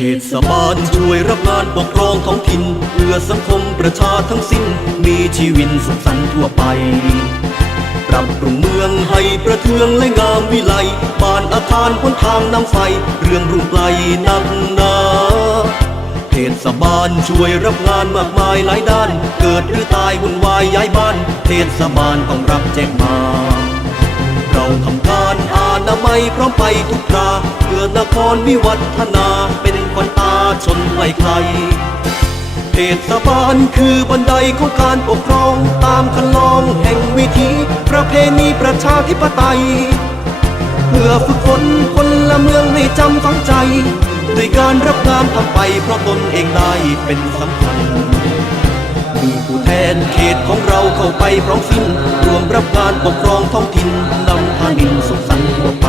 เทศบาลช่วยรับงานปกครองท้องถิ่นเพื่อสังคมประชาทั้งสิ้น มีชีวิตสุขสันต์ทั่วไป ปรับปรุงเมืองให้ประเทืองและงามวิไลบ้านอาคารพ้นทางน้ำไฟ เรื่องรุ่งไกลนักนาเทศบาลช่วยรับงานมากมายหลายด้าน เกิดหรือตายวุ่นวายย้ายบ้าน เทศบาลต้องรับแจ้งมา เราทำการอาณาไมยพร้อมไปทุกครา เพื่อนครวิวัฒนาเป็นขวัญตาชนไกลใครเทศบาลคือบันไดของการปกครองตามคันลองแห่งวิถีประเพณีประชาธิปไตย เพื่อฝึกฝนคนละเมืองให้จำฝังใจด้วยการรับงานทำไปเพราะตนเองได้เป็นสำคัญมีผู้แทนเขตของเราเข้าไปพร้อมสิ้นรวมรับงานปกครองท้องถิ่นนำพานินสุขสันต์ทั่วไป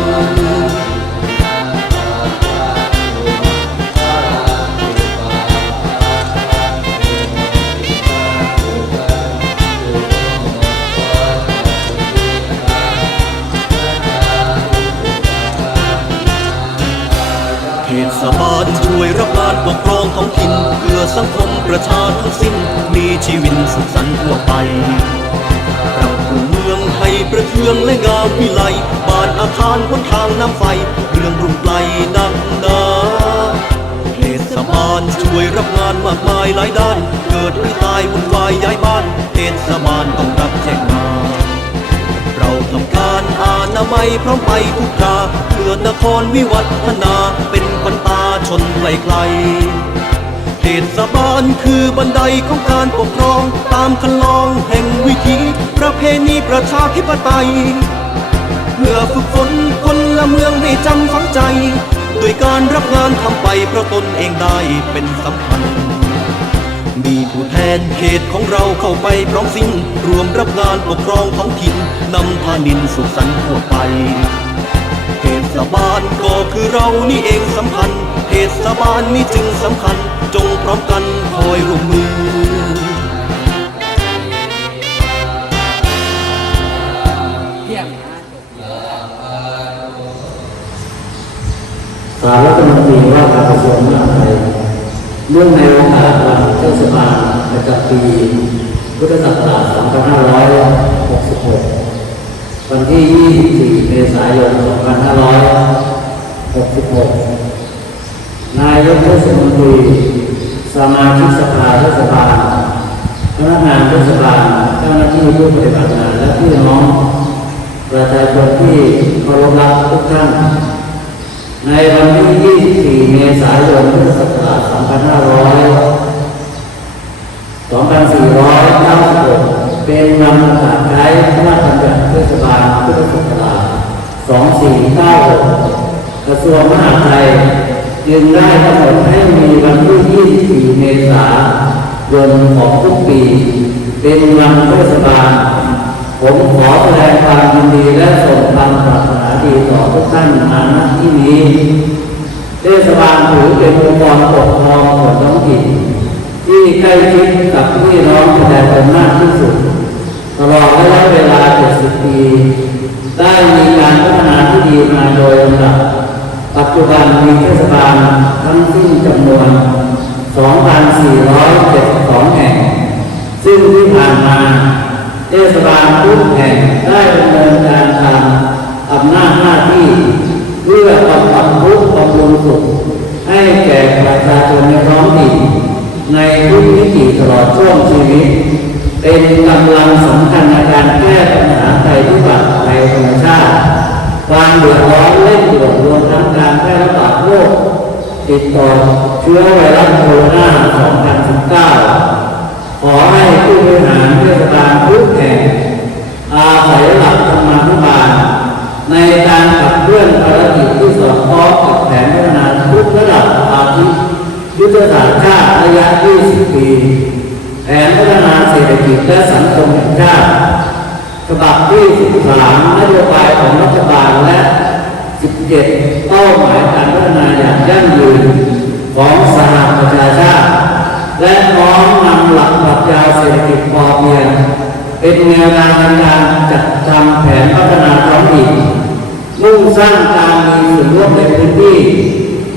บาลช่วยรับงานปกครองท้องถิ่นเพื่อสังคมประชาทั้งสิ้น มีชีวิตสุขสันต์ทั่วไปรับเมืองให้ประเทืองและงามวิไลบานอาคารบนทางน้ำไฟ เรื่องรุ่งไกลนักหนาเทศบาลช่วยรับงานมากมายหลายด้าน เกิดหรือตายวุ่นวายย้ายบ้านเทศบาลต้องรับแจ้งมาเราทำการอาณาไมยพร้อมไปทุกคราเพื่อนครวิวัฒนาเป็น นไกลไกลเทศบาลคือบันไดของการปกครอง ตามคันลองแห่งวิถีประเพณีประชาธิปไตยเพื่อฝึกฝนคนละเมืองให้จำฝังใจด้วยการรับงานทำไปเพราะตนเองได้เป็นสำคัญมีผู้แทนเขตของเราเข้าไปพร้อมสิ้น รวมรับงานปกครองท้องถิ่นนำพานินสุขสันต์ทั่วไป เทศบาลก็คือเรานี่เองสำคัญ เทศบาลนี่จึงสำคัญ จงพร้อมกันคอยร่วมมือสารรัฐมนตรีว่าการกระทรวงมหาดไทยเนื่องในโอกาสวันเทศบาลประจำปีพุทธศักราช2566 วันที่ 24 เมษายน 2566 นายกเทศมนตรี สมาชิกสภาเทศบาลพนักงานเทศบาลเจ้าหน้าที่ผู้ปฏิบัติงานและพี่น้องประชาชนที่เคารพรักทุกท่าน ในวันที่ 24 เมษายน พุทธศักราช2496 เป็นวันประกาศใช้พระราชบัญญัติเทศบาลพุทธศักราช2496กระทรวงมหาดไทยจึงได้กำหนดให้มีวันที่ 24 เมษายนของทุกปี เป็นวันเทศบาล ผมขอแสดงความยินดีและส่งความปรารถนาดีต่อทุกท่านมาณที่นี้ เทศบาลถือเป็นองค์กรปกครองส่วนท้องถิ่นที่ใกล้ชิดกับพี่น้องประชาชนมากที่สุด ตลอดระยะเวลา 70 ปี ได้มีการพัฒนาที่ดีมาโดยลำดับ ปัจจุบันมีเทศบาลทั้งสิ้นจำนวน 2,472 แห่ง ซึ่งที่ผ่านมาเทศบาลทุกแห่งได้ดำเนินการตามอำนาจหน้าที่ เพื่อบำบัดทุกข์บำรุงสุขให้แก่ประชาชนในท้องถิ่นในทุกมิติตลอดช่วงชีวิต เป็นกำลังสำคัญในการแก้ปัญหาภัยพิบัติภัยธรรมชาติความเดือดร้อนเร่งด่วนรวมทั้งการแพร่ระบาดโรคติดต่อเชื้อไวรัสโคโรนา มแห่งชาติฉบับที่ 13นโยบายของรัฐบาลและ 17 เป้าหมายการพัฒนาอย่างยั่งยืนของสหประชาชาติ และน้อมนำหลักปรัชญาเศรษฐกิจพอเพียง เป็นเป็นแนวทางในการจัดทำแผนพัฒนาท้องถิ่นมุ่งสร้างการมีส่วนร่วมในพื้นที่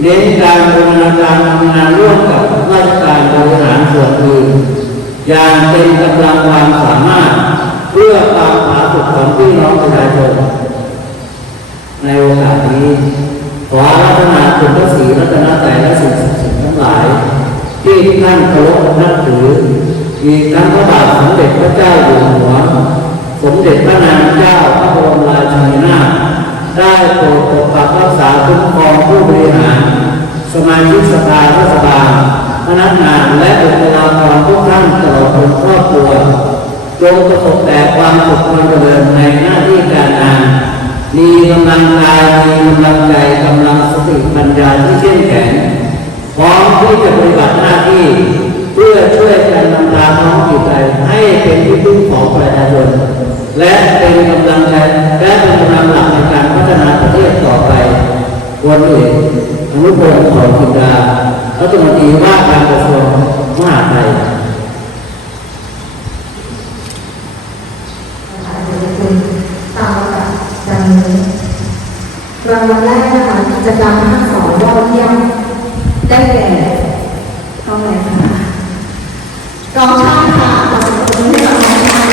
เน้นการบูรณาการทำงานร่วมกับราชการบริหารส่วนอื่น อย่างเป็นกำลังความสามารถ เพื่อความผาสุกของพี่น้องประชาชนในโอกาสนี้ขอรัตนาคุณพระศรีรัตนตรัยและสิ่งศักดิ์สิทธิ์ทั้งหลาย ที่ท่านเคารพนับถืออีกทั้งพระบาทสมเด็จพระเจ้าอยู่หัวสมเด็จพระนางเจ้าพระบรมราชินีนาถได้โปรดปกปักรักษาคุ้มครองผู้บริหาร สมาชิกสภาเทศบา รทุกท่านตลอดจนครอบครัวจงประสบแต่ความสุขความเจริญในหน้าที่การงาน มีกำลังกายมีกำลังใจกำลังสติปัญญาที่เข้มแข็งพร้อมที่จะปฏิบัติหน้าที่ เพื่อช่วยกันนำพาน้องจิตใจให้เป็นที่พึ่งของประชาชนและเป็นกำลังใจและเป็นกำลังหลักในการพัฒนาประเทศต่อไปวันเอกอนุพงศ์ขอจินดารัฐมนตรีว่าการกระทรวงมหาดไทย ตามลำดั บดังนี้รางวัลแรกนะคะกิจกรรมภาคสองยอดเยี่ยมได้แก่กองไหนคะกองช่างค่ะขอเสียงปรบมือให้กับกองช่าง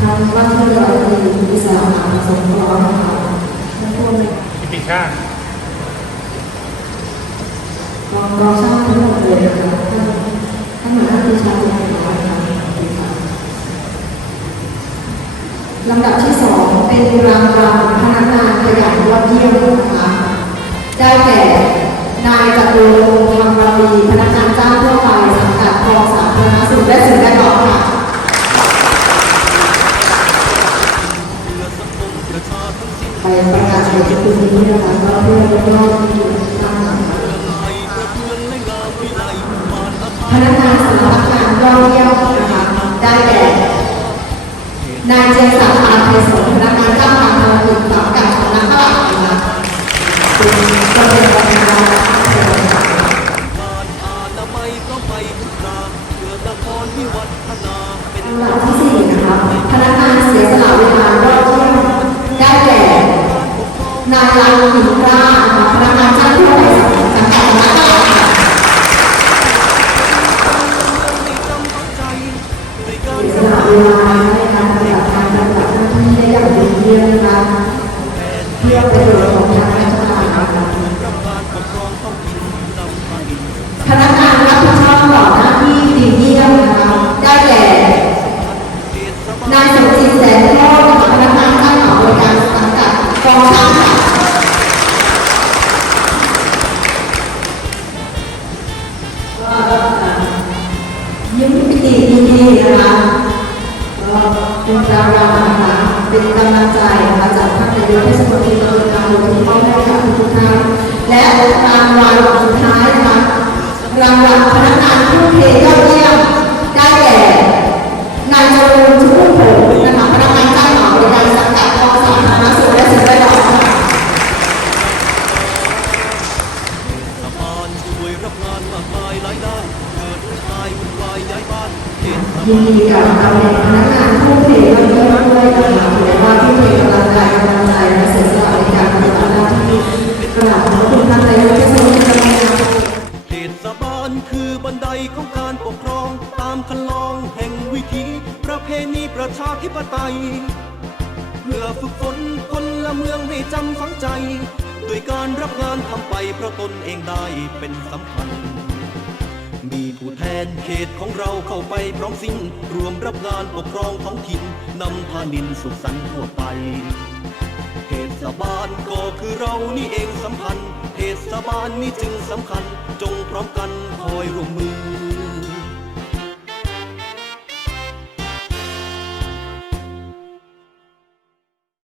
ทางว่าที่เราดีวิสาหะสงเคราะห์นะคะท่านผู้อำนวยกิติชาติกองกองช่างทั้งหมดเลยนะคะท่านท่านหัวหน้าที่ชาตินะคะ ลำดับที่สองเป็นรางวัลพนักงานขยันยอดเยี่ยมนะคะได้แก่นายจตุรงค์ธรรมวดีพนักงานจ้างทั่วไปสังกัดกองสาธารณสุขและสิ่งแวดล้อมค่ะไปประกาศในที่คุณนี้นะคะก็เพื่อรอบที่ตั้งนะคะพนักงานสำนักงานยอดเยี่ยม ก็ไปทุกทาเพื่อนครพิวัฒนาเป็นลำดับที่สี่นะคะพนักงานเสียสละเวลายอดเยี่ยมได้แก่นายลังหินกล้าพนักงานจ้างทั่วไปสังกัดสำนักพระหลักค่ะอิสระเวลาในการปฏิบัติการปฏิบัติหน้าที่ได้อย่างดีเยี่ยมนะคะเพื่อประโยชน์านช่วยรับงานมากมายหลายด้าน เกิดตายวุ่นวายย้ายบ้านเขตยินดีกับตำแหน่งพนักงานผู้เทยอดเยี่มด้วยนะคะถือว่าที่มีกำลังใจกำลังใจและเสียสละในการปฏิบัติหน้าที่กราบขอบคุณท่านนายกเทศมนตรีเทศบาลคือบันไดของการปกครอง ตามคันลองแห่งวิถีประเพณีประชาธิปไตย เพื่อฝึกฝนคนละเมืองให้จำฝังใจ ด้วยการรับงานทำไปเพราะตนเองได้เป็นสำคัญ มีผู้แทนเขตของเราเข้าไปพร้อมสิ้น รวมรับงานปกครองท้องถิ่นนำพานินสุขสันต์ทั่วไป เทศบานก็คือเรานี่เองสำคัญ เทศบานนี่จึงสำคัญ จงพร้อมกันคอยร่วมมือ